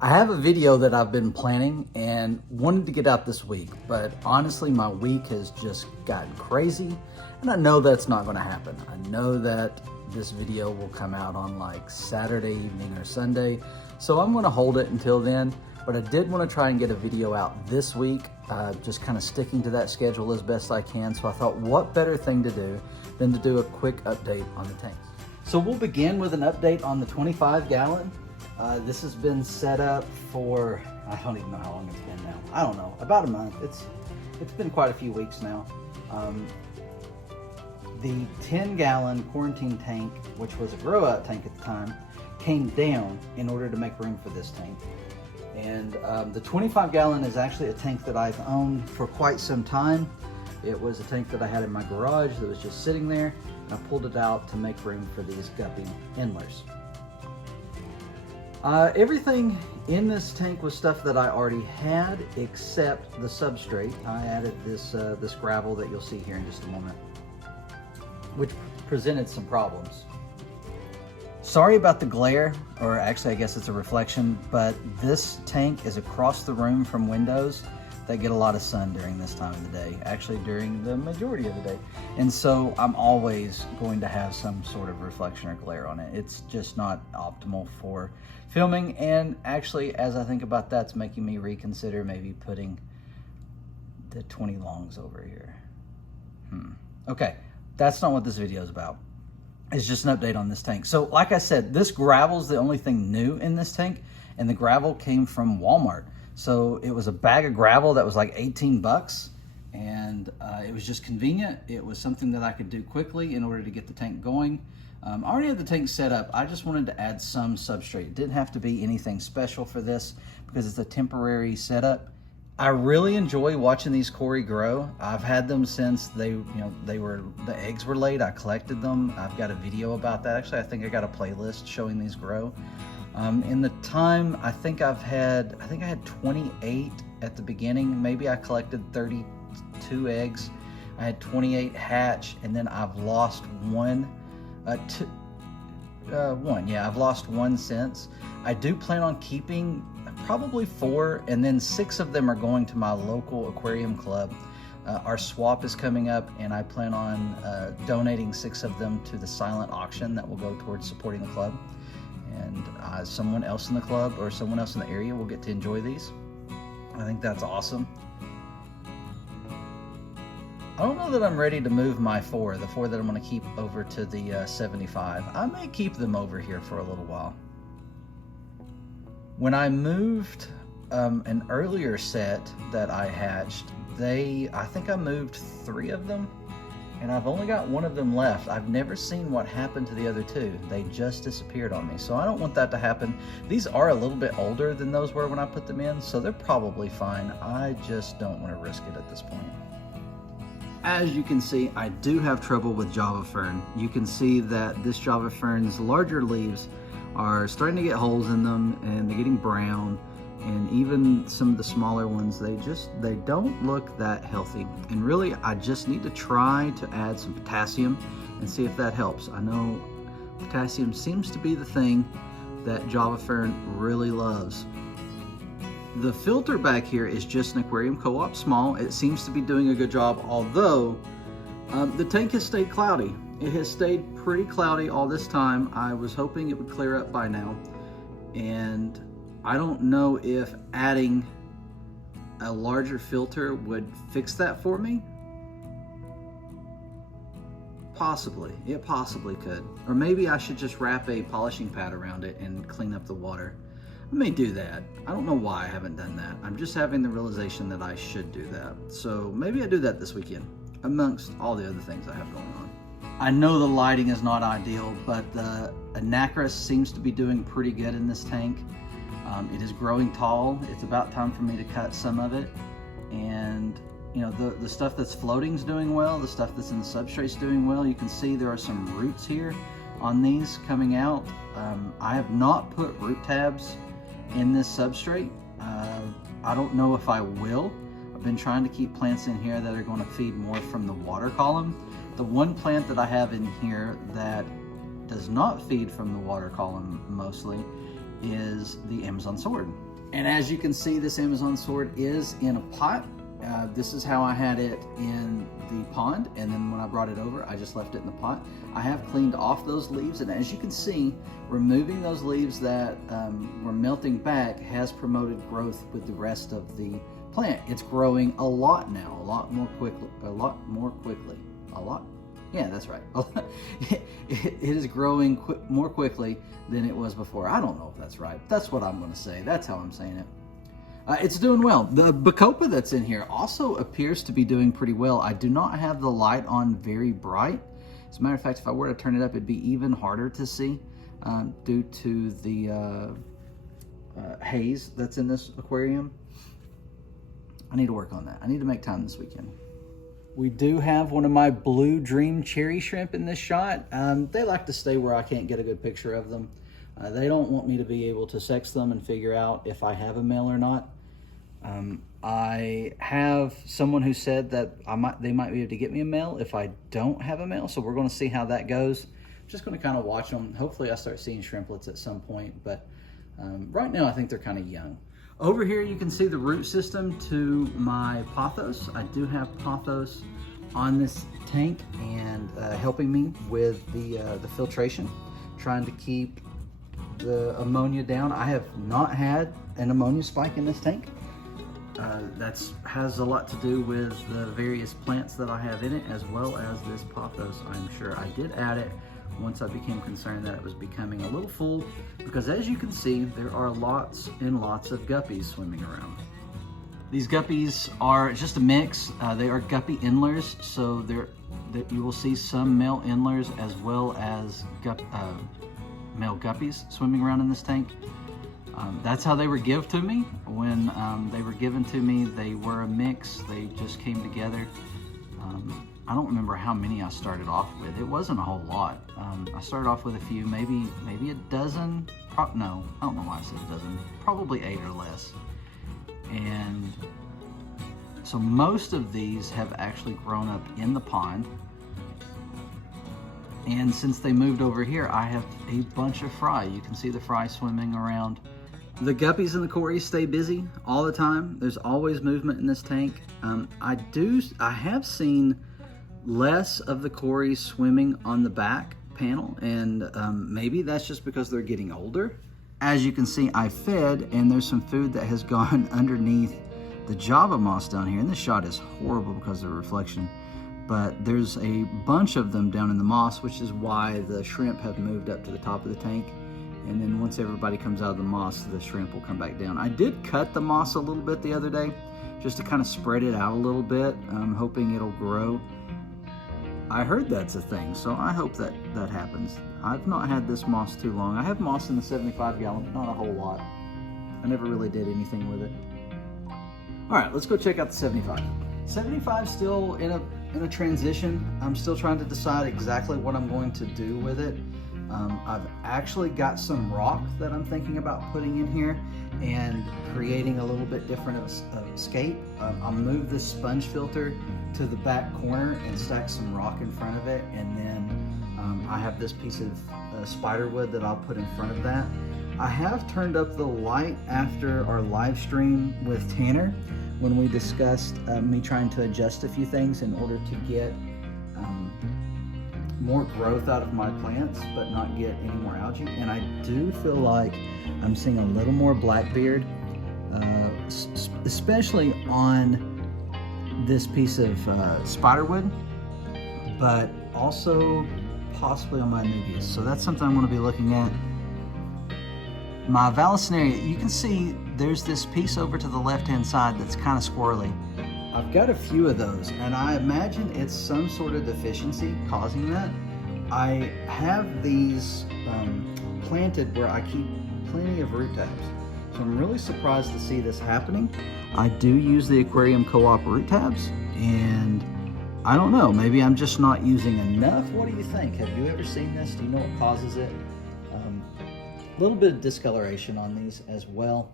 I have a video that I've been planning and wanted to get out this week, but honestly, my week has just gotten crazy, and I know that's not going to happen. I know that this video will come out on like Saturday evening or Sunday, so I'm going to hold it until then, but I did want to try and get a video out this week, just kind of sticking to that schedule as best I can, so I thought what better thing to do than to do a quick update on the tanks. So we'll begin with an update on the 25 gallon. This has been set up for, I don't even know how long it's been now. I don't know, about a month. It's been quite a few weeks now. The 10 gallon quarantine tank, which was a grow out tank at the time, came down in order to make room for this tank. And the 25 gallon is actually a tank that I've owned for quite some time. It was a tank that I had in my garage that was just sitting there, and I pulled it out to make room for these guppy endlers. Everything in this tank was stuff that I already had except the substrate. I added this gravel that you'll see here in just a moment, which presented some problems. Sorry about the glare, or actually I guess it's a reflection, but this tank is across the room from windows that get a lot of sun during this time of the day, actually during the majority of the day. And so I'm always going to have some sort of reflection or glare on it. It's just not optimal for filming, and actually as I think about that, it's making me reconsider maybe putting the 20 longs over here. Okay, that's not what this video is about. It's just an update on this tank. So like I said, this gravel is the only thing new in this tank, and the gravel came from Walmart. So it was a bag of gravel that was like 18 bucks, and it was just convenient. It was something that I could do quickly in order to get the tank going. I already had the tank set up. I just wanted to add some substrate. It didn't have to be anything special for this because it's a temporary setup. I really enjoy watching these Cory grow. I've had them since the eggs were laid. I collected them. I've got a video about that. Actually, I think I got a playlist showing these grow. In the time, I think I had 28 at the beginning. Maybe I collected 32 eggs. I had 28 hatch, and then I've lost one. I've lost one since. I do plan on keeping probably 4, and then 6 of them are going to my local aquarium club. Our swap is coming up, and I plan on donating 6 of them to the silent auction that will go towards supporting the club. And someone else in the club or someone else in the area will get to enjoy these. I think that's awesome. I don't know that I'm ready to move my the 4 that I'm going to keep over to the 75. I may keep them over here for a little while. When I moved an earlier set that I hatched, I think I moved 3 of them, and I've only got 1 of them left. I've never seen what happened to the other 2. They just disappeared on me, so I don't want that to happen. These are a little bit older than those were when I put them in, so they're probably fine. I just don't want to risk it at this point. As you can see, I do have trouble with Java Fern. You can see that this Java Fern's larger leaves are starting to get holes in them, and they're getting brown. And even some of the smaller ones, they don't look that healthy. And really, I just need to try to add some potassium and see if that helps. I know potassium seems to be the thing that Java Fern really loves. The filter back here is just an Aquarium Co-op Small. It seems to be doing a good job, although the tank has stayed cloudy. It has stayed pretty cloudy all this time. I was hoping it would clear up by now, and I don't know if adding a larger filter would fix that for me. Possibly, it possibly could. Or maybe I should just wrap a polishing pad around it and clean up the water. I may do that. I don't know why I haven't done that. I'm just having the realization that I should do that. So maybe I do that this weekend, amongst all the other things I have going on. I know the lighting is not ideal, but the Anacris seems to be doing pretty good in this tank. It is growing tall. It's about time for me to cut some of it. And you know, the stuff that's floating is doing well. The stuff that's in the substrate is doing well. You can see there are some roots here on these coming out. I have not put root tabs in this substrate. I don't know if I will. I've been trying to keep plants in here that are going to feed more from the water column. The one plant that I have in here that does not feed from the water column mostly is the Amazon sword. And as you can see, this Amazon sword is in a pot. This is how I had it in the pond, and then when I brought it over, I just left it in the pot. I have cleaned off those leaves, and as you can see, removing those leaves that were melting back has promoted growth with the rest of the plant. It's growing a lot now, a lot more quickly. Yeah, that's right. It is growing more quickly than it was before. I don't know if that's right. That's what I'm going to say. That's how I'm saying it. It's doing well. The Bacopa that's in here also appears to be doing pretty well. I do not have the light on very bright. As a matter of fact, if I were to turn it up, it'd be even harder to see due to the haze that's in this aquarium. I need to work on that. I need to make time this weekend. We do have one of my blue dream cherry shrimp in this shot. They like to stay where I can't get a good picture of them. They don't want me to be able to sex them and figure out if I have a male or not. I have someone who said that they might be able to get me a male if I don't have a male, so we're going to see how that goes. I'm just going to kind of watch them. Hopefully I start seeing shrimplets at some point, but right now I think they're kind of young. Over here you can see the root system to my pothos. I do have pothos on this tank and helping me with the filtration, trying to keep the ammonia down. I have not had an ammonia spike in this tank. That has a lot to do with the various plants that I have in it, as well as this pothos. I'm sure I did add it once I became concerned that it was becoming a little full, because as you can see, there are lots and lots of guppies swimming around. These guppies are just a mix. They are guppy endlers, so you will see some male endlers as well as male guppies swimming around in this tank. That's how they were given to me. When they were given to me, they were a mix. They just came together. I don't remember how many I started off with. It wasn't a whole lot. I started off with a few, maybe a dozen. No, I don't know why I said a dozen. Probably 8 or less. And so most of these have actually grown up in the pond. And since they moved over here, I have a bunch of fry. You can see the fry swimming around. The guppies and the cories stay busy all the time. There's always movement in this tank. I have seen less of the cories swimming on the back panel, and maybe that's just because they're getting older. As you can see, I fed, and there's some food that has gone underneath the Java moss down here. And this shot is horrible because of the reflection, but there's a bunch of them down in the moss, which is why the shrimp have moved up to the top of the tank. And then once everybody comes out of the moss, the shrimp will come back down. I did cut the moss a little bit the other day, just to kind of spread it out a little bit. I'm hoping it'll grow. I heard that's a thing, so I hope that happens. I've not had this moss too long. I have moss in the 75 gallon, but not a whole lot. I never really did anything with it. All right, let's go check out the 75. 75 still in a transition. I'm still trying to decide exactly what I'm going to do with it. I've actually got some rock that I'm thinking about putting in here and creating a little bit different of escape. I'll move this sponge filter to the back corner and stack some rock in front of it, and then I have this piece of spider wood that I'll put in front of that. I have turned up the light after our live stream with Tanner when we discussed me trying to adjust a few things in order to get more growth out of my plants but not get any more algae. And I do feel like I'm seeing a little more blackbeard, especially on this piece of spiderwood, but also possibly on my Anubias. So that's something I'm going to be looking at. My Vallisneria, you can see there's this piece over to the left-hand side that's kind of squirrely. I've got a few of those, and I imagine it's some sort of deficiency causing that. I have these planted where I keep plenty of root tabs, so I'm really surprised to see this happening. I do use the Aquarium Co-op root tabs, and I don't know, maybe I'm just not using enough. What do you think? Have you ever seen this? Do you know what causes it? A little bit of discoloration on these as well.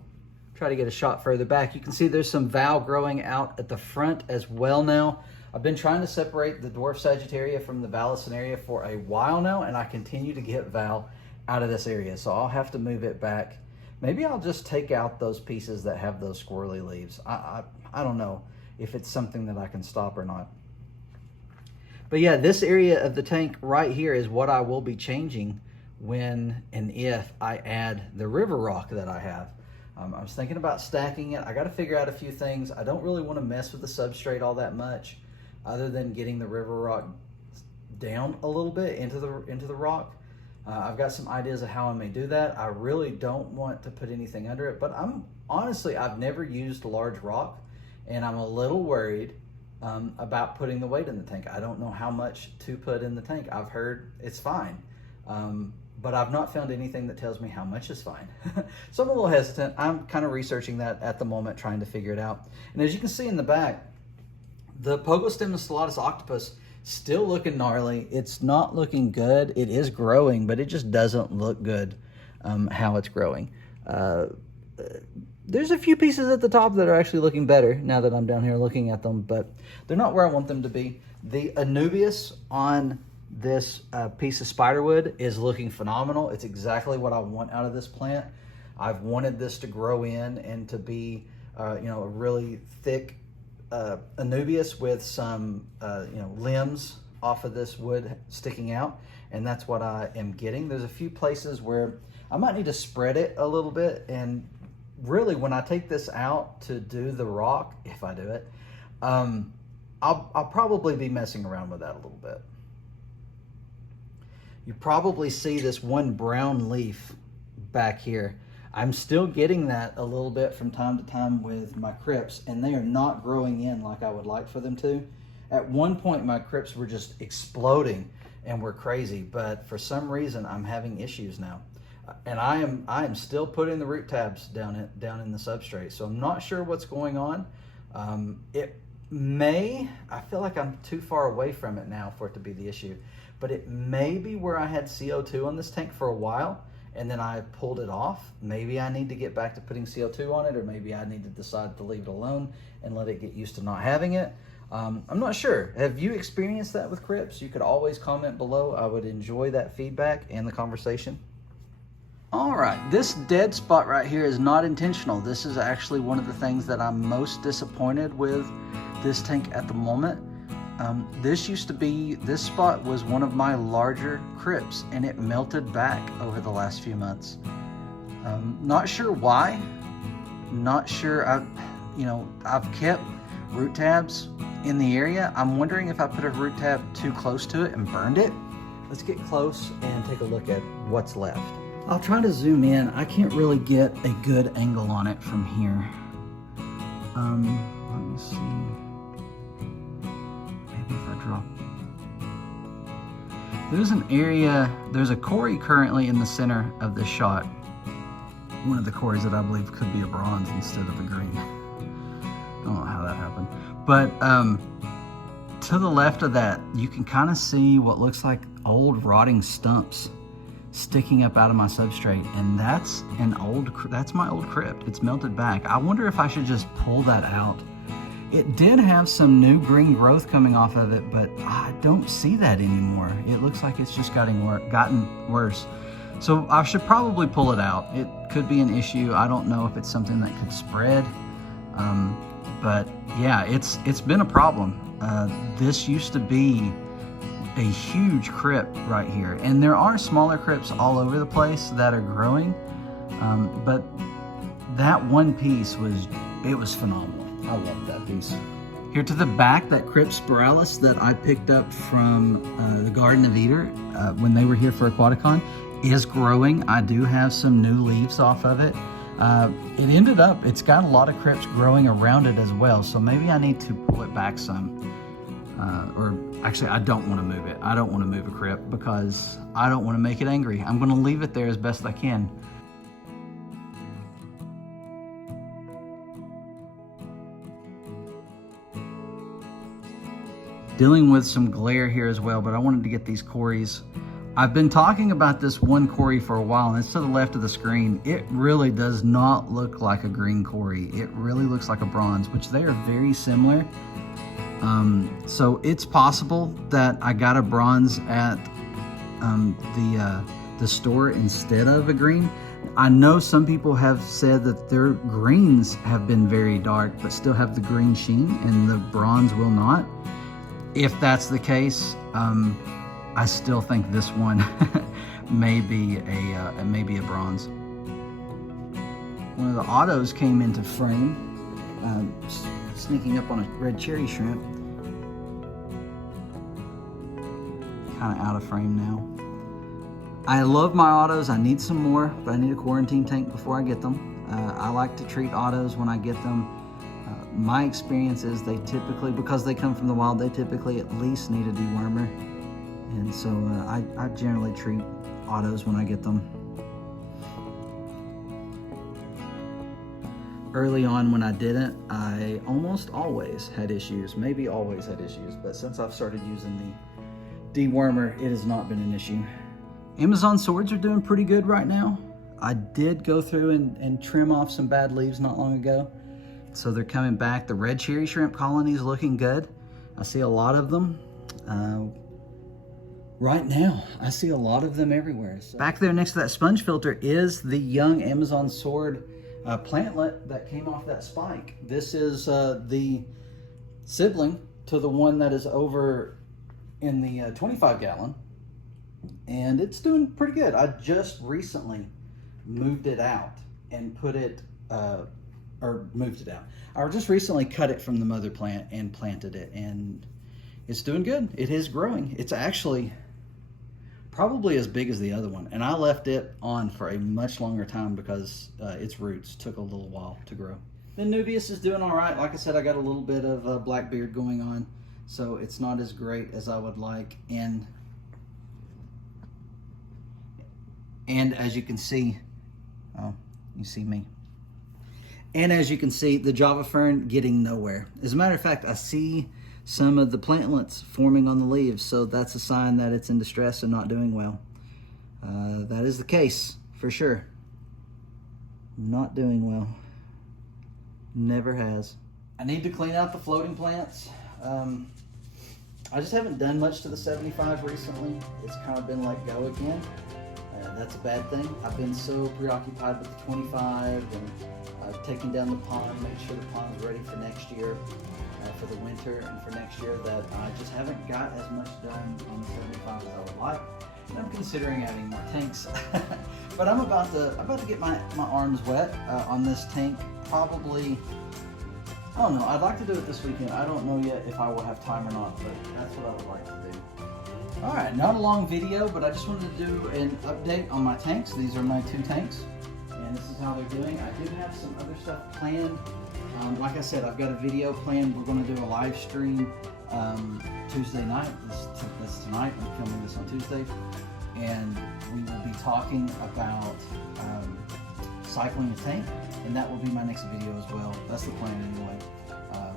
Try to get a shot further back. You can see there's some Val growing out at the front as well now. I've been trying to separate the dwarf Sagittaria from the Vallisneria for a while now, and I continue to get Val out of this area, so I'll have to move it back maybe I'll just take out those pieces that have those squirrely leaves. I don't know if it's something that I can stop or not. But yeah, this area of the tank right here is what I will be changing when and if I add the river rock that I have. I was thinking about stacking it. I got to figure out a few things. I don't really want to mess with the substrate all that much, other than getting the river rock down a little bit into the rock. I've got some ideas of how I may do that. I really don't want to put anything under it, but I've never used large rock, and I'm a little worried about putting the weight in the tank. I don't know how much to put in the tank. I've heard it's fine, but I've not found anything that tells me how much is fine. So I'm a little hesitant. I'm kind of researching that at the moment, trying to figure it out. And as you can see in the back, the Pogostemnus stellatus octopus still looking gnarly. It's not looking good. It is growing, but it just doesn't look good how it's growing. There's a few pieces at the top that are actually looking better now that I'm down here looking at them, but they're not where I want them to be. The Anubias on this piece of spiderwood is looking phenomenal. It's exactly what I want out of this plant. I've wanted this to grow in and to be a really thick Anubias with some limbs off of this wood sticking out, and that's what I am getting. There's a few places where I might need to spread it a little bit, and really when I take this out to do the rock, if I do it, I'll probably be messing around with that a little bit. You probably see this one brown leaf back here. I'm still getting that a little bit from time to time with my crypts, and they are not growing in like I would like for them to. At one point, my crypts were just exploding and were crazy, but for some reason, I'm having issues now. And I am still putting the root tabs down in the substrate, so I'm not sure what's going on. I feel like I'm too far away from it now for it to be the issue, but it may be where I had CO2 on this tank for a while, and then I pulled it off. Maybe I need to get back to putting CO2 on it, or maybe I need to decide to leave it alone and let it get used to not having it. I'm not sure. Have you experienced that with crypts? You could always comment below. I would enjoy that feedback and the conversation. All right, this dead spot right here is not intentional. This is actually one of the things that I'm most disappointed with this tank at the moment. This spot was one of my larger crypts, and it melted back over the last few months. Not sure why, not sure. I've kept root tabs in the area. I'm wondering if I put a root tab too close to it and burned it. Let's get close and take a look at what's left. I'll try to zoom in. I can't really get a good angle on it from here. Let me see. Maybe if I drop. There's an area, there's a Cory currently in the center of this shot. One of the Corys that I believe could be a bronze instead of a green. I don't know how that happened. But to the left of that, you can kind of see what looks like old rotting stumps sticking up out of my substrate, and that's my old crypt. It's melted back. I wonder if I should just pull that out. It did have some new green growth coming off of it, but I don't see that anymore. It looks like it's just gotten worse. So I should probably pull it out. It could be an issue. I don't know if it's something that could spread, but yeah, it's been a problem. This used to be a huge crypt right here, and there are smaller crypts all over the place that are growing, but that one piece was phenomenal. I love that piece. Here to the back, that Crypt spiralis that I picked up from the Garden of Eden when they were here for Aquaticon is growing. I do have some new leaves off of it. It's got a lot of crypts growing around it as well, so maybe I need to pull it back some. Or actually, I don't want to move it. I don't want to move a crypt because I don't want to make it angry. I'm going to leave it there as best I can. Dealing with some glare here as well, but I wanted to get these Corys. I've been talking about this one Cory for a while, and it's to the left of the screen. It really does not look like a green Cory. It really looks like a bronze, which they are very similar. So it's possible that I got a bronze at the store instead of a green. I know some people have said that their greens have been very dark, but still have the green sheen, and the bronze will not. If that's the case, I still think this one may be a bronze. One of the autos came into frame, sneaking up on a red cherry shrimp. Kind of out of frame now. I love my autos. I need some more, but I need a quarantine tank before I get them. I like to treat autos when I get them. My experience is they typically, because they come from the wild, they typically at least need a dewormer. And so I generally treat autos when I get them. Early on when I didn't, I almost always had issues, maybe always had issues, but since I've started using the dewormer, it has not been an issue. Amazon swords are doing pretty good right now. I did go through and trim off some bad leaves not long ago, so they're coming back. The red cherry shrimp colony is looking good. I see a lot of them. Right now, I see a lot of them everywhere. So back there next to that sponge filter is the young Amazon sword plantlet that came off that spike. This is the sibling to the one that is over in the 25 gallon, and it's doing pretty good. I just recently moved it out and put it, moved it out. I just recently cut it from the mother plant and planted it, and it's doing good. It is growing. It's actually probably as big as the other one, and I left it on for a much longer time because its roots took a little while to grow. The Nubius is doing all right. Like I said, I got a little bit of black beard going on, so it's not as great as I would like. And as you can see, oh, you see me. And as you can see, the Java Fern getting nowhere. As a matter of fact, I see some of the plantlets forming on the leaves, so that's a sign that it's in distress and not doing well. That is the case, for sure. Not doing well. Never has. I need to clean out the floating plants. I just haven't done much to the 75 recently. It's kind of been let go again. That's a bad thing. I've been so preoccupied with the 25 and taking down the pond, making sure the pond's ready for next year, for the winter and for next year, that I just haven't got as much done on the 75 as I would like. And I'm considering adding more tanks. But I'm about to get my arms wet on this tank. Probably, I don't know, I'd like to do it this weekend. I don't know yet if I will have time or not, but that's what I would like to do. Alright, not a long video, but I just wanted to do an update on my tanks. These are my 2 tanks, and this is how they're doing. I do have some other stuff planned. Like I said, I've got a video planned. We're going to do a live stream Tuesday night. That's tonight. I'm filming this on Tuesday. And we will be talking about cycling a tank, and that will be my next video as well. That's the plan anyway.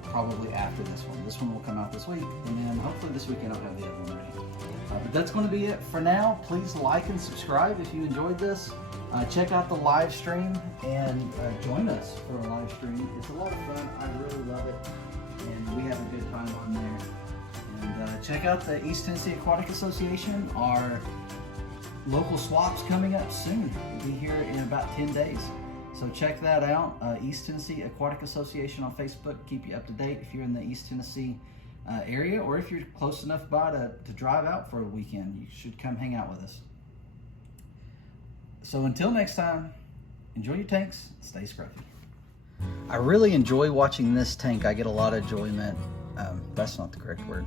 Probably after this one. This one will come out this week, and then hopefully this weekend I'll have the other one ready. But that's going to be it for now. Please like and subscribe if you enjoyed this. Check out the live stream and join us for a live stream. It's a lot of fun. I really love it, and we have a good time on there. And check out the East Tennessee Aquatic Association. Our local swap's coming up soon. We'll be here in about 10 days. So check that out. East Tennessee Aquatic Association on Facebook. Keep you up to date if you're in the East Tennessee area, or if you're close enough by to drive out for a weekend. You should come hang out with us. So until next time, enjoy your tanks, stay scruffy. I really enjoy watching this tank. I get a lot of enjoyment. That's not the correct word.